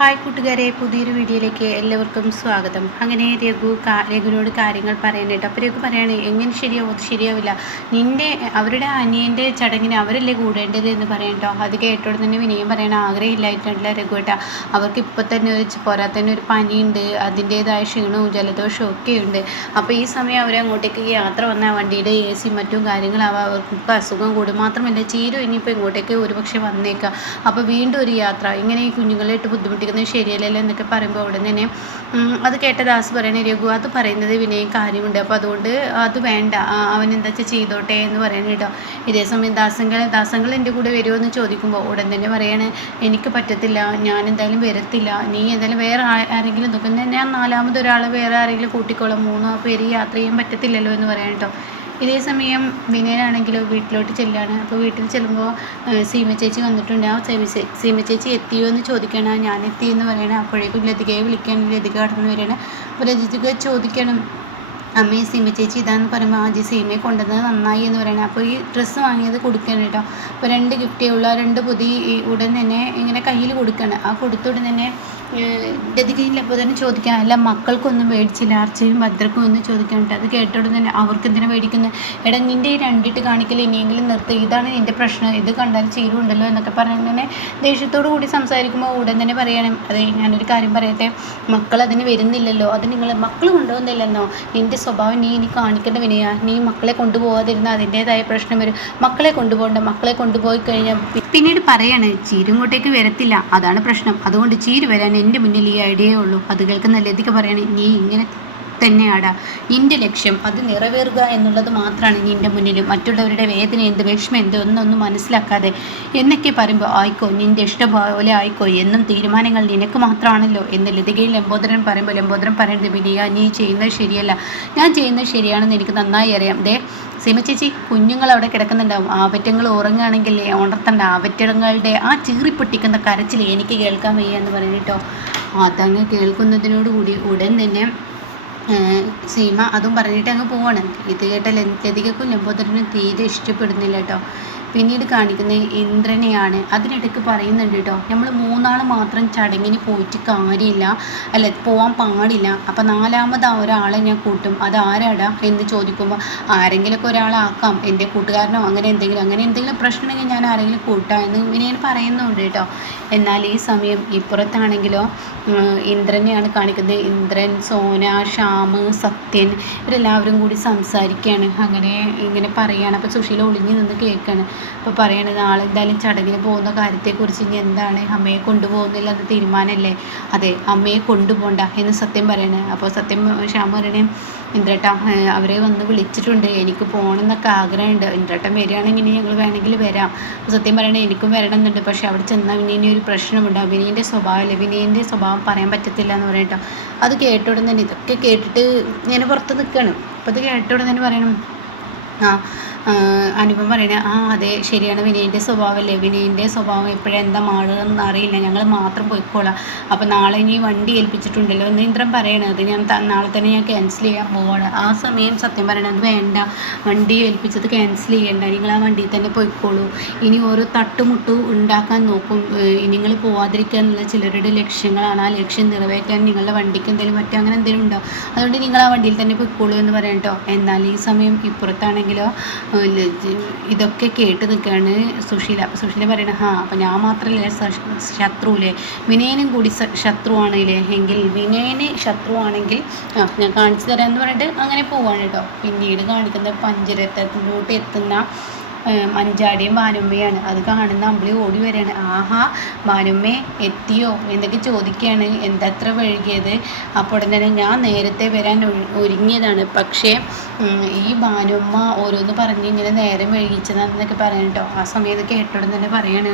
Hi കൂട്ടുകാരെ, പുതിയൊരു വീഡിയോയിലേക്ക് എല്ലാവർക്കും സ്വാഗതം. അങ്ങനെ രഘുവിനോട് കാര്യങ്ങൾ പറയാനായിട്ട് അപ്പോൾ രഘു പറയാണ്, എങ്ങനെ ശരിയാവും, അത് ശരിയാവില്ല, അവരുടെ അനിയൻ്റെ ചടങ്ങിന് അവരല്ലേ കൂടേണ്ടത് എന്ന് പറയട്ടോ. അത് കേട്ടോടെ തന്നെ വിനയം പറയണ ആഗ്രഹമില്ലായിട്ടുണ്ടല്ല രഘുവേട്ട, അവർക്ക് ഇപ്പോൾ തന്നെ പോരാത്തന്നെ ഒരു പനിയുണ്ട്, അതിൻ്റേതായ ക്ഷീണവും ജലദോഷവും ഒക്കെ ഉണ്ട്. അപ്പോൾ ഈ സമയം അവരങ്ങോട്ടേക്ക് യാത്ര വന്നാൽ വണ്ടിയുടെ AC മറ്റും കാര്യങ്ങളാവാം, അവർക്ക് അസുഖം കൂടും. മാത്രമല്ല ചീരു ഇനിയിപ്പോൾ ഇങ്ങോട്ടേക്ക് ഒരുപക്ഷെ വന്നേക്കാം. അപ്പോൾ വീണ്ടും ഒരു യാത്ര, ഇങ്ങനെ ഈ കുഞ്ഞുങ്ങളായിട്ട് ബുദ്ധിമുട്ടിക്കുന്നത് ശരിയല്ലല്ലോ എന്നൊക്കെ പറയുമ്പോൾ അവിടെ തന്നെ അത് കേട്ട ദാസ് പറയണേ, രഘു അത് പറയുന്നത് വിനയം കാര്യമുണ്ട്, അപ്പോൾ അതുകൊണ്ട് അത് വേണ്ട, അവൻ എന്താ വെച്ചാൽ ചെയ്തോട്ടെ എന്ന് പറയണ കേട്ടോ. ഇതേ സമയം ദാസങ്ങൾ എൻ്റെ കൂടെ വരുമോ എന്ന് ചോദിക്കുമ്പോൾ ഉടൻ തന്നെ പറയാണ്, എനിക്ക് പറ്റത്തില്ല, ഞാൻ എന്തായാലും വരത്തില്ല, നീ എന്തായാലും വേറെ ആരെങ്കിലും നോക്കും, ഞാൻ നാലാമതൊരാളെ വേറെ ആരെങ്കിലും കൂട്ടിക്കോളാം, 3 പേര് യാത്ര ചെയ്യാൻ പറ്റത്തില്ലല്ലോ എന്ന് പറയാൻ കേട്ടോ. ഇതേ സമയം വിനയനാണെങ്കിലോ വീട്ടിലോട്ട് ചെല്ലാണ്. അപ്പോൾ വീട്ടിൽ ചെല്ലുമ്പോൾ സീമ ചേച്ചി വന്നിട്ടുണ്ട്. ആ സീമ ചേച്ചി എത്തിയോ എന്ന് ചോദിക്കണം. ഞാൻ എത്തിയെന്ന് പറയണം. അപ്പോഴേക്കും ലതികയെ വിളിക്കാൻ ലതിക കടന്നു വരികയാണ്. അപ്പോൾ ലതിക ചോദിക്കണം, അമ്മയെ സീമ ചേച്ചി ഇതാന്ന് പറയുമ്പോൾ ആജി സീമയെ കൊണ്ടുവന്നത് നന്നായി എന്ന് പറയണം. അപ്പോൾ ഈ ഡ്രസ്സ് വാങ്ങിയത് കൊടുക്കണം കേട്ടോ. അപ്പോൾ 2 ഗിഫ്റ്റേ ഉള്ള 2 പൊതി ഉടൻ തന്നെ ഇങ്ങനെ കയ്യിൽ കൊടുക്കണം. ആ കൊടുത്തുടൻ തന്നെ ലതികയില്ലപ്പോൾ തന്നെ ചോദിക്കാം, അല്ല മക്കൾക്കൊന്നും മേടിച്ചില്ല, അർച്ചയും ഭദ്രക്കും ഒന്നും ചോദിക്കാൻ കേട്ടോ. അത് കേട്ടോടെ തന്നെ അവർക്ക് എന്തിനാണ് മേടിക്കുന്നത്, എടാ നിൻ്റെ ഈ 2 കാണിക്കൽ ഇനിയെങ്കിലും നിർത്തി, ഇതാണ് നിൻ്റെ പ്രശ്നം, ഇത് കണ്ടാൽ ചീരുണ്ടല്ലോ എന്നൊക്കെ പറഞ്ഞിങ്ങനെ ദേഷ്യത്തോടു കൂടി സംസാരിക്കുമ്പോൾ ഉടൻ തന്നെ പറയണം, അതെ ഞാനൊരു കാര്യം പറയട്ടെ, മക്കൾ അതിന് വരുന്നില്ലല്ലോ, അത് നിങ്ങൾ മക്കൾ കൊണ്ടുപോകുന്നില്ലെന്നോ, നിൻ്റെ സ്വഭാവം നീ ഇനി കാണിക്കേണ്ട വിനയാ, നീ മക്കളെ കൊണ്ടുപോകാതിരുന്നാൽ അതിൻ്റേതായ പ്രശ്നം വരും, മക്കളെ കൊണ്ടുപോകണ്ട, മക്കളെ കൊണ്ടുപോയി കഴിഞ്ഞാൽ പിന്നീട് പറയാണ് ചീരു ഇങ്ങോട്ടേക്ക് വരത്തില്ല, അതാണ് പ്രശ്നം, അതുകൊണ്ട് ചീരു വരാൻ എൻ്റെ മുന്നിൽ ഈ ഐഡിയയേ ഉള്ളൂ. അത് കേൾക്കുന്ന ലതിക പറയണേ, നീ ഇങ്ങനെ തന്നെയാടാ, നിൻ്റെ ലക്ഷ്യം അത് നിറവേറുക എന്നുള്ളത് മാത്രമാണ് നിൻ്റെ മുന്നിൽ, മറ്റുള്ളവരുടെ വേദന എന്ത് വിഷമം എന്ത് ഒന്നൊന്നും മനസ്സിലാക്കാതെ എന്നൊക്കെ പറയുമ്പോൾ ആയിക്കോ, നിൻ്റെ ഇഷ്ടം പോലെ ആയിക്കോ, എന്നും തീരുമാനങ്ങൾ നിനക്ക് മാത്രമാണല്ലോ എന്ന് ലതികയിൽ ലംബോദരൻ പറയുമ്പോൾ ലംബോദരൻ പറയുന്നത്, വിനയ നീ ചെയ്യുന്നത് ശരിയല്ല, ഞാൻ ചെയ്യുന്നത് ശരിയാണെന്ന് എനിക്ക് നന്നായി അറിയാം. സീമ ചേച്ചി കുഞ്ഞുങ്ങൾ അവിടെ കിടക്കുന്നുണ്ടാവും, ആവറ്റങ്ങൾ ഉറങ്ങുകയാണെങ്കിൽ ഉണർത്തേണ്ട, ആവറ്റങ്ങളുടെ ആ ചീറിപ്പൊട്ടിക്കുന്ന കരച്ചിൽ എനിക്ക് കേൾക്കാൻ വയ്യ എന്ന് പറഞ്ഞിട്ടോ. അതങ്ങ് കേൾക്കുന്നതിനോടുകൂടി ഉടൻ തന്നെ സീമ അതും പറഞ്ഞിട്ട് അങ്ങ് പോവാണ്. ഇത് കേട്ട ലതികക്കും ലംബോദരനും തീരെ ഇഷ്ടപ്പെടുന്നില്ല കേട്ടോ. പിന്നീട് കാണിക്കുന്നത് ഇന്ദ്രനെയാണ്. അതിനിടയ്ക്ക് പറയുന്നുണ്ട് കേട്ടോ, നമ്മൾ 3 മാത്രം ചടങ്ങിന് പോയിട്ട് കാര്യമില്ല, അല്ല പോകാൻ പാടില്ല, അപ്പം 4ാമത് ഒരാളെ ഞാൻ കൂട്ടും, അതാരാടാ എന്ന് ചോദിക്കുമ്പോൾ ആരെങ്കിലുമൊക്കെ ഒരാളാക്കാം, എൻ്റെ കൂട്ടുകാരനോ അങ്ങനെ എന്തെങ്കിലും പ്രശ്നമുണ്ടെങ്കിൽ ഞാൻ ആരെങ്കിലും കൂട്ടാം എന്ന് ഇങ്ങനെ പറയുന്നുണ്ട് കേട്ടോ. എന്നാൽ ഈ സമയം ഇപ്പുറത്താണെങ്കിലോ ഇന്ദ്രനെയാണ് കാണിക്കുന്നത്. ഇന്ദ്രൻ, സോന, ശ്യാം, സത്യൻ ഇവരെല്ലാവരും കൂടി സംസാരിക്കുകയാണ്. ഇങ്ങനെ പറയുകയാണ്. അപ്പോൾ സുശീല ഒളിഞ്ഞു നിന്ന് കേൾക്കുകയാണ്. അപ്പോൾ പറയണത് ആളെന്തായാലും ചടങ്ങിന് പോകുന്ന കാര്യത്തെക്കുറിച്ച് ഇനി എന്താണ്, അമ്മയെ കൊണ്ടുപോകുന്നില്ല അത് തീരുമാനമല്ലേ, അതെ അമ്മയെ കൊണ്ടുപോകണ്ട എന്ന് സത്യം പറയണേ. അപ്പോൾ ശ്യാം പറയണേ, ഇന്ദ്രേട്ട അവരെ വന്ന് വിളിച്ചിട്ടുണ്ട്, എനിക്ക് പോകണമെന്നൊക്കെ ആഗ്രഹമുണ്ട്, ഇന്ദ്രേട്ടൻ വരികയാണെങ്കിൽ ഞങ്ങൾ വേണമെങ്കിൽ വരാം. സത്യം പറയണേ എനിക്കും വരണം എന്നുണ്ട്, പക്ഷേ അവിടെ ചെന്നാൽ വിനീന് ഒരു പ്രശ്നമുണ്ട്, വിനീൻ്റെ സ്വഭാവമല്ലേ, വിനീൻ്റെ സ്വഭാവം പറയാൻ പറ്റത്തില്ല എന്ന് പറയട്ടോ. അത് കേട്ടോടെ തന്നെ ഇതൊക്കെ കേട്ടിട്ട് ഞാൻ പുറത്ത് നിൽക്കുകയാണ്. അപ്പോൾ അത് കേട്ടോടെ തന്നെ പറയണം, അനുപം പറയണേ, അതെ ശരിയാണ്, വിനയൻ്റെ സ്വഭാവമല്ലേ, വിനയൻ്റെ സ്വഭാവം എപ്പോഴും എന്താ മാറുകയെന്ന് അറിയില്ല, ഞങ്ങൾ മാത്രം പോയിക്കോളാം, അപ്പോൾ നാളെ ഇനി വണ്ടി ഏൽപ്പിച്ചിട്ടുണ്ടല്ലോ എന്ന് ഇന്ദ്രൻ പറയണത്, ഞാൻ നാളെ തന്നെ ഞാൻ ക്യാൻസൽ ചെയ്യാൻ പോവാണ്. ആ സമയം സത്യം പറയണത്, വേണ്ട വണ്ടി ഏൽപ്പിച്ചത് ക്യാൻസൽ ചെയ്യണ്ട, നിങ്ങൾ ആ വണ്ടിയിൽ തന്നെ പോയിക്കോളൂ, ഇനി ഓരോ തട്ടുമുട്ടു ഉണ്ടാക്കാൻ നോക്കും, നിങ്ങൾ പോവാതിരിക്കുക എന്നുള്ള ചിലരുടെ ലക്ഷ്യങ്ങളാണ്, ആ ലക്ഷ്യം നിറവേറ്റാൻ നിങ്ങളുടെ വണ്ടിക്ക് എന്തെങ്കിലും പറ്റും, അങ്ങനെ എന്തെങ്കിലും ഉണ്ടോ, അതുകൊണ്ട് നിങ്ങൾ ആ വണ്ടിയിൽ തന്നെ പോയിക്കോളൂ എന്ന് പറയാം കേട്ടോ. എന്നാൽ ഈ സമയം ഇപ്പുറത്താണെങ്കിലോ ഇതൊക്കെ കേട്ട് നിൽക്കുകയാണ് സുശീല. അപ്പോൾ സുശീല പറയണ, അപ്പോൾ ഞാൻ മാത്രമല്ലേ ശത്രുവില്ലേ, വിനയനും കൂടി ശത്രുവാണല്ലേ, എങ്കിൽ വിനയന് ശത്രുവാണെങ്കിൽ ഞാൻ കാണിച്ചു തരാമെന്ന് പറഞ്ഞിട്ട് അങ്ങനെ പോവാണ് കേട്ടോ. പിന്നീട് കാണിക്കുന്ന പഞ്ചരത്നത്തിലോട്ട് എത്തുന്ന മഞ്ചാടിയും ഭാനുമ്മയാണ്. അത് കാണുന്ന അമ്പിളി ഓടി വരികയാണ്. ഭാനുമ്മേ എത്തിയോ എന്നൊക്കെ ചോദിക്കുകയാണ്, എന്താ അത്ര വൈകിയത്. അപ്പോൾ ഉടൻ തന്നെ ഞാൻ നേരത്തെ വരാൻ ഒരുങ്ങിയതാണ്, പക്ഷേ ഈ ഭാനുമ്മ ഓരോന്ന് പറഞ്ഞ് ഇങ്ങനെ നേരം വൈകിച്ചതാണെന്നൊക്കെ പറയാം കേട്ടോ. ആ സമയത്ത് കേട്ടോടൻ തന്നെ പറയാണ്,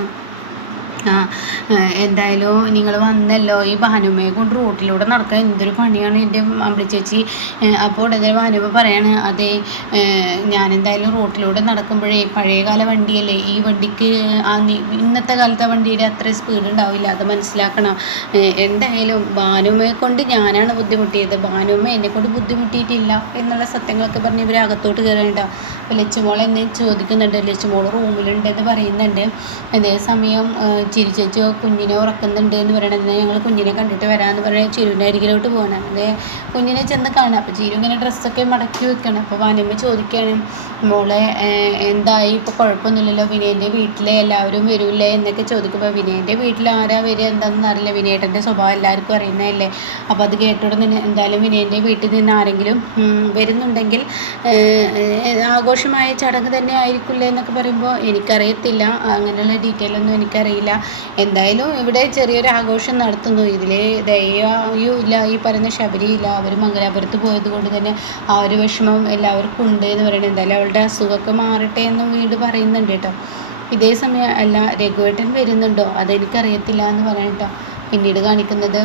എന്തായാലും നിങ്ങൾ വന്നല്ലോ, ഈ ഭാനുമ്മയെ കൊണ്ട് റോട്ടിലൂടെ നടക്കാൻ എന്തൊരു പണിയാണ് എൻ്റെ അമ്പിളി ചേച്ചി. അപ്പോൾ ഉടനെ ഭാനുമ്മ പറയാണ്, അതെ ഞാനെന്തായാലും റോട്ടിലൂടെ നടക്കുമ്പോഴേ പഴയകാല വണ്ടിയല്ലേ, ഈ വണ്ടിക്ക് ഇന്നത്തെ കാലത്തെ വണ്ടിയുടെ അത്ര സ്പീഡ് ഉണ്ടാവില്ല, അത് മനസ്സിലാക്കണം. എന്തായാലും ഭാനുമ്മയെ കൊണ്ട് ഞാനാണ് ബുദ്ധിമുട്ടിയത്, ഭാനുമ്മ എന്നെക്കൊണ്ട് ബുദ്ധിമുട്ടിയിട്ടില്ല എന്നുള്ള സത്യങ്ങളൊക്കെ പറഞ്ഞ് ഇവർ അകത്തോട്ട് കയറേണ്ട. അപ്പോൾ ലച്ചുമോൾ എന്നെ ചോദിക്കുന്നുണ്ട്, ലച്ചുമോൾ റൂമിലുണ്ടെന്ന് പറയുന്നുണ്ട്. അതേസമയം ചിരി ചേച്ചി കുഞ്ഞിനെ ഉറക്കുന്നുണ്ട് എന്ന് പറയണത്, ഞങ്ങൾ കുഞ്ഞിനെ കണ്ടിട്ട് വരാമെന്ന് പറഞ്ഞാൽ ചിരുവിൻ്റെ അരികിലോട്ട് പോകണം. അതെ കുഞ്ഞിനെ ചെന്ന് കാണാം. അപ്പോൾ ചിരു ഇങ്ങനെ ഡ്രസ്സൊക്കെ മടക്കി വെക്കണം. അപ്പോൾ വാനമ്മ ചോദിക്കുകയാണ്, മോളെ എന്തായി, ഇപ്പോൾ കുഴപ്പമൊന്നുമില്ലല്ലോ, വിനയൻ്റെ വീട്ടിലെ എല്ലാവരും വരില്ലേ എന്നൊക്കെ ചോദിക്കുമ്പോൾ വിനയൻ്റെ വീട്ടിൽ ആരാ വരിക എന്താണെന്ന് അറിയില്ല, വിനയേട്ടൻ്റെ സ്വഭാവം എല്ലാവർക്കും അറിയുന്നതല്ലേ. അപ്പോൾ അത് കേട്ടോടെ തന്നെ എന്തായാലും വിനയൻ്റെ വീട്ടിൽ നിന്ന് ആരെങ്കിലും വരുന്നുണ്ടെങ്കിൽ ആഘോഷമായ ചടങ്ങ് തന്നെ ആയിരിക്കില്ലേ എന്നൊക്കെ പറയുമ്പോൾ എനിക്കറിയത്തില്ല, അങ്ങനെയുള്ള ഡീറ്റെയിൽ ഒന്നും എനിക്കറിയില്ല. എന്തായാലും ഇവിടെ ചെറിയൊരു ആഘോഷം നടത്തുന്നു. ഇതിൽ ദയയും ഇല്ല, ഈ പറയുന്ന ശബരിയില്ല, അവർ മംഗലാപുരത്ത് പോയത് കൊണ്ട് തന്നെ ആ ഒരു വിഷമം എല്ലാവർക്കും ഉണ്ട് എന്ന് പറയുന്നത്. എന്തായാലും അവളുടെ അസുഖമൊക്കെ മാറട്ടെ എന്നും വീണ്ടും പറയുന്നുണ്ട് കേട്ടോ. ഇതേ സമയം അല്ല രഘുവേട്ടൻ വരുന്നുണ്ടോ അതെനിക്കറിയത്തില്ല എന്ന് പറയാം കേട്ടോ. പിന്നീട് കാണിക്കുന്നത്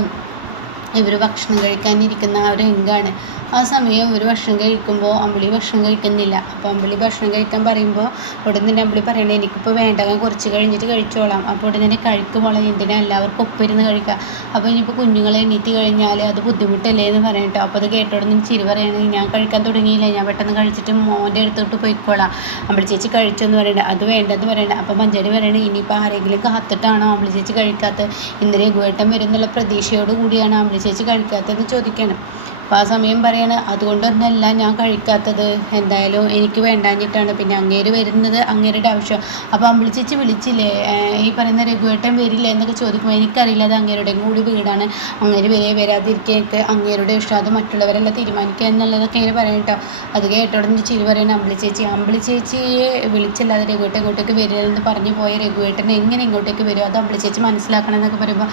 ഇവർ ഭക്ഷണം കഴിക്കാനിരിക്കുന്ന ആ ഒരു രംഗാണ്. ആ സമയം ഒരു ഭക്ഷണം കഴിക്കുമ്പോൾ അമ്പിളി ഭക്ഷണം കഴിക്കുന്നില്ല. അപ്പോൾ അമ്പിളി ഭക്ഷണം കഴിക്കാൻ പറയുമ്പോൾ ഉടൻ തന്നെ അമ്പിളി പറയണേ എനിക്കിപ്പോൾ വേണ്ട, ഞാൻ കുറച്ച് കഴിഞ്ഞിട്ട് കഴിച്ചോളാം. അപ്പോൾ ഉടൻ തന്നെ കഴിക്കുമ്പോൾ എന്തിനാ എല്ലാവർക്കും ഒപ്പിരുന്ന് കഴിക്കുക, അപ്പോൾ ഇനിയിപ്പോൾ കുഞ്ഞുങ്ങളെ എണീറ്റ് കഴിഞ്ഞാൽ അത് ബുദ്ധിമുട്ടല്ലേ എന്ന് പറയട്ടോ. അപ്പോൾ അത് കേട്ടോടെ ചിരി പറയണേ, ഞാൻ കഴിക്കാൻ തുടങ്ങിയില്ല, ഞാൻ പെട്ടെന്ന് കഴിച്ചിട്ട് മോൻ്റെ അടുത്തോട്ട് പോയിക്കോളാം, അമ്പിളി ചേച്ചി കഴിച്ചോന്ന് പറയണ്ട, അത് വേണ്ടെന്ന് പറയണ്ട. അപ്പോൾ മഞ്ചാടി പറയണേ ഇനിയിപ്പോൾ ആരെങ്കിലും കാത്തിട്ടാണോ അമ്പിളി ചേച്ചി കഴിക്കാത്തത്, ഇന്ന് രഘുവേട്ടൻ വരുന്നുള്ള പ്രതീക്ഷയോട് കൂടിയാണ് അമ്പിളി ചേച്ചി കഴിക്കാത്തതെന്ന് ചോദിക്കണം. അപ്പോൾ ആ സമയം പറയാണ് അതുകൊണ്ടൊന്നല്ല ഞാൻ കഴിക്കാത്തത്, എന്തായാലും എനിക്ക് വേണ്ടാഞ്ഞിട്ടാണ്, പിന്നെ അങ്ങേര് വരുന്നത് അങ്ങേരുടെ ആവശ്യം. അപ്പോൾ അമ്പിളി ചേച്ചി വിളിച്ചില്ലേ ഈ പറയുന്ന രഘുവേട്ടൻ വരില്ലേ എന്നൊക്കെ ചോദിക്കുമ്പോൾ എനിക്കറിയില്ല, അത് അങ്ങേരുടെയും കൂടി വീടാണ്, അങ്ങേര് വരാതിരിക്കുകയൊക്കെ അങ്ങേരുടെ ഇഷ്ടം, അത് മറ്റുള്ളവരെല്ലാം തീരുമാനിക്കുക എന്നുള്ളതൊക്കെ ഇങ്ങനെ പറയും കേട്ടോ. അത് കേട്ടോടന്ന് ചിരി പറയണം അമ്പിളി ചേച്ചിയെ വിളിച്ചില്ലാതെ രഘുവേട്ടൻ ഇങ്ങോട്ടേക്ക് വരില്ലെന്ന് പറഞ്ഞു പോയ രഘുവേട്ടൻ എങ്ങനെ ഇങ്ങോട്ടേക്ക് വരും, അത് അമ്പിളി ചേച്ചി മനസ്സിലാക്കണം എന്നൊക്കെ പറയുമ്പോൾ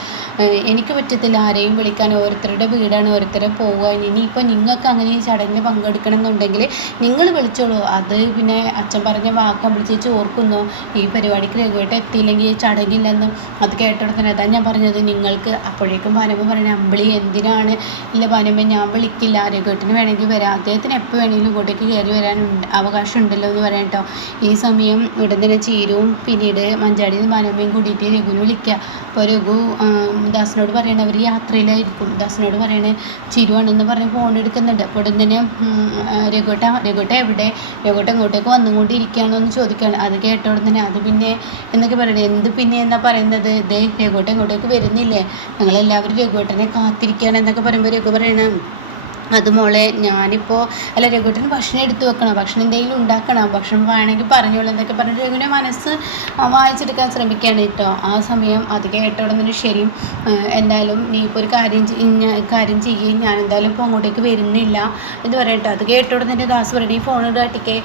എനിക്ക് പറ്റത്തില്ല ആരെയും വിളിക്കാൻ, ഓരോരുത്തരുടെ വീടാണ്, ഓരോരുത്തരെ പോവുക, ഇനിയിപ്പോൾ നിങ്ങൾക്ക് അങ്ങനെ ഈ ചടങ്ങിന് പങ്കെടുക്കണം എന്നുണ്ടെങ്കിൽ നിങ്ങൾ വിളിച്ചോളൂ. അത് പിന്നെ അച്ഛൻ പറഞ്ഞ വാക്ക് അമ്പിളി ചേച്ചി ഓർക്കുന്നു, ഈ പരിപാടിക്ക് രഘുവേട്ടൻ എത്തിയില്ലെങ്കിൽ ചടങ്ങില്ലെന്ന്. അത് കേട്ടിടത്തിന് അതാ ഞാൻ പറഞ്ഞത് നിങ്ങൾക്ക്. അപ്പോഴേക്കും ഭാനമ്മ പറയണേ അമ്പിളി എന്തിനാണ്, ഇല്ല ഭാനമ്മ ഞാൻ വിളിക്കില്ല, രഘുവേട്ടന് വേണമെങ്കിൽ വരാം, അദ്ദേഹത്തിന് എപ്പോൾ വേണമെങ്കിലും ഇങ്ങോട്ടേക്ക് കയറി വരാൻ അവകാശം ഉണ്ടല്ലോ എന്ന് പറയാം കേട്ടോ. ഈ സമയം ഉടൻ തന്നെ ചീരവും പിന്നീട് മഞ്ചാടിയും ഭാനമ്മയും കൂടിയിട്ട് രഘുവിനെ വിളിക്കുക. അപ്പോൾ രഘു ദാസിനോട് പറയണേ അവർ യാത്രയിലായിരിക്കും, ദാസിനോട് പറയണേ ചിരുവാണെന്ന് പറഞ്ഞ് ഫോൺ എടുക്കുന്നുണ്ട്. അപ്പോൾ ഉടൻ തന്നെ രഘുവേട്ട എവിടെ, രഘുവേട്ട ഇങ്ങോട്ടേക്ക് വന്നുകൊണ്ടിരിക്കുകയാണോ എന്ന് ചോദിക്കുകയാണ്. അത് കേട്ടോടെ തന്നെ അത് പിന്നെ എന്നൊക്കെ പറയണേ, എന്ത് പിന്നെ എന്നാ പറയുന്നത്, ഇതേ രഘുവേട്ടൻ ഇങ്ങോട്ടേക്ക് വരുന്നില്ലേ, ഞങ്ങളെല്ലാവരും രഘുവേട്ടനെ കാത്തിരിക്കുകയാണ് എന്നൊക്കെ പറയുമ്പോൾ രഘു പറയണേ അത് മോളെ ഞാനിപ്പോൾ അല്ല രഘുവേട്ടന് ഭക്ഷണം എടുത്തു വെക്കണം, ഭക്ഷണം എന്തെങ്കിലും ഉണ്ടാക്കണം, ഭക്ഷണം വേണമെങ്കിൽ പറഞ്ഞോളൂ എന്നൊക്കെ പറഞ്ഞിട്ട് രഘുവിൻ്റെ മനസ്സ് വായിച്ചെടുക്കാൻ ശ്രമിക്കുകയാണ് കേട്ടോ. ആ സമയം അത് കേട്ടോടെ ശരി എന്തായാലും നീ ഇപ്പോൾ ഒരു കാര്യം ചെയ്യുകയും ഞാൻ എന്തായാലും ഇപ്പോൾ അങ്ങോട്ടേക്ക് വരുന്നില്ല എന്ന് പറയട്ടോ. അത് കേട്ടോടെ തന്നെ ദാസ് പറയണേ ഈ ഫോൺ കാട്ടിക്കെ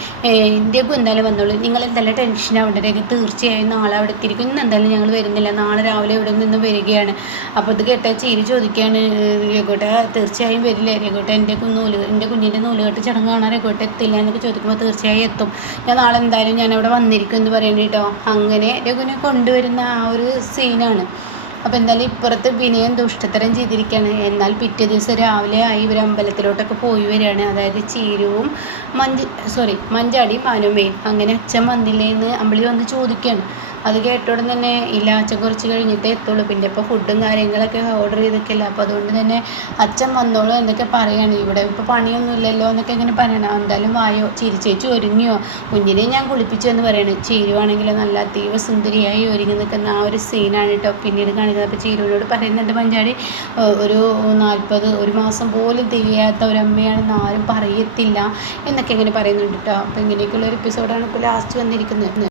രഘു എന്തായാലും വന്നോളൂ, നിങ്ങൾ എന്തായാലും ടെൻഷൻ ആവേണ്ട, രഘു തീർച്ചയായും നാളെ അവിടെ എത്തിയിരിക്കും, ഇന്ന് എന്തായാലും ഞങ്ങൾ വരുന്നില്ല, നാളെ രാവിലെ ഇവിടെ നിന്ന് വരികയാണ്. അപ്പോൾ ഇത് കേട്ടാൽ ചീരി ചോദിക്കുകയാണ് രഘുവേട്ട തീർച്ചയായും വരില്ലേ, രഘുവേട്ട എൻ്റെ കുഞ്ഞിൻ്റെ നൂലുകെട്ട് ചടങ്ങ് കാണാൻ രഘുവേട്ടൻ എത്തില്ല എന്നൊക്കെ ചോദിക്കുമ്പോൾ തീർച്ചയായും എത്തും, ഞാൻ നാളെ എന്തായാലും ഞാൻ അവിടെ വന്നിരിക്കും എന്ന് പറയുന്നത് കേട്ടോ. അങ്ങനെ രഘുവിനെ കൊണ്ടുവരുന്ന ആ ഒരു സീനാണ്. അപ്പോൾ എന്തായാലും ഇപ്പുറത്ത് വിനയം ദുഷ്ടത്തരം ചെയ്തിരിക്കുകയാണ്. എന്നാൽ പിറ്റേ ദിവസം രാവിലെ ആയി ഇവർ അമ്പലത്തിലോട്ടൊക്കെ പോയി വരികയാണ്. അതായത് ചീരുവും മഞ്ചാടിയും ഭാനുമ്മയും. അങ്ങനെ അച്ഛൻ വന്നില്ലേ എന്ന് അമ്പിളി വന്ന് ചോദിക്കുകയാണ്. അത് കേട്ടോടെ തന്നെ ഇല്ല അച്ഛൻ കുറച്ച് കഴിഞ്ഞിട്ടേ എത്തുള്ളൂ, പിന്നെ ഇപ്പോൾ ഫുഡും കാര്യങ്ങളൊക്കെ ഓർഡർ ചെയ്തൊക്കെയല്ല, അപ്പോൾ അതുകൊണ്ട് തന്നെ അച്ഛൻ വന്നോളൂ എന്നൊക്കെ പറയുകയാണ്. ഇവിടെ ഇപ്പോൾ പണിയൊന്നും ഇല്ലല്ലോ എന്നൊക്കെ ഇങ്ങനെ പറയണം. എന്തായാലും വായോ ചേച്ചി ഒരുങ്ങിയോ, കുഞ്ഞിനെ ഞാൻ കുളിപ്പിച്ചു എന്ന് പറയണേ. ചീരുവാണെങ്കിൽ നല്ല അതീവ സുന്ദരിയായി ഒരുങ്ങി നിൽക്കുന്ന ആ ഒരു സീനാണ് കേട്ടോ പിന്നീട് കാണിക്കുന്നത്. അപ്പോൾ ചീരുവിനോട് പറയുന്നുണ്ട് മഞ്ചാടി ഒരു മാസം പോലും തികയാത്ത ഒരമ്മയാണെന്ന് ആരും പറയത്തില്ല എന്നൊക്കെ ഇങ്ങനെ പറയുന്നുണ്ട് കേട്ടോ. അപ്പോൾ ഇങ്ങനെയൊക്കെയുള്ള ഒരു എപ്പിസോഡാണ് ഇപ്പോൾ ലാസ്റ്റ് വന്നിരിക്കുന്നത്.